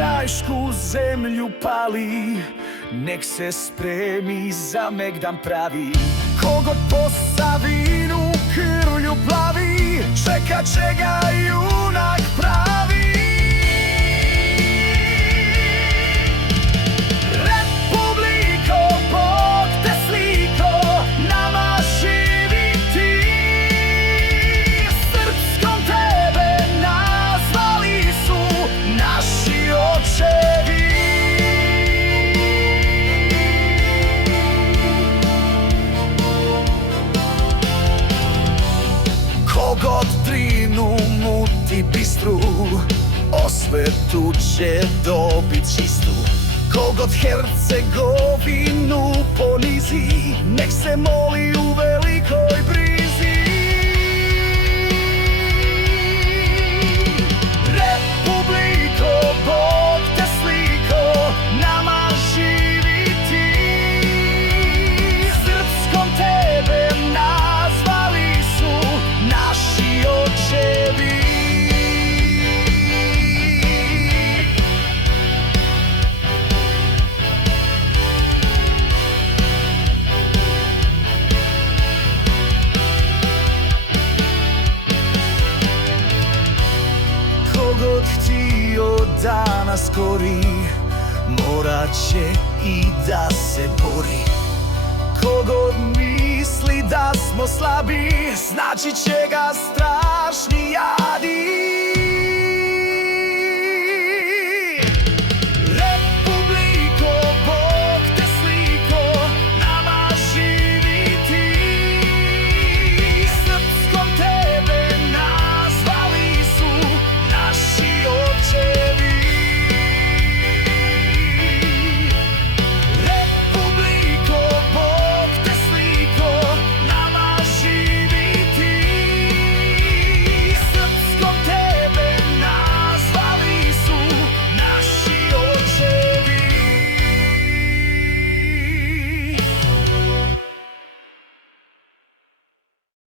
krašku zemlju pali, nek se spremi za megdan pravi. Kogod Posavinu krvlju plavi, čekat će ga junak pravi. Republiko, Bog te sliko, nama živi ti. Srpskom tebe nazvali su naši očevi. Kogod Drinu muti bistru, osvetu će dobit čistu. Kogod Hercegovinu ponizi, nek se moli u velikoj brizi. Republiko, Bog te sliko, nama živi ti. Srpskom tebe nazvali su naši očevi. Kogod htio da nas kori, morat će i da se bori. Kogod misli da smo slabi, znači će ga strašni jadi.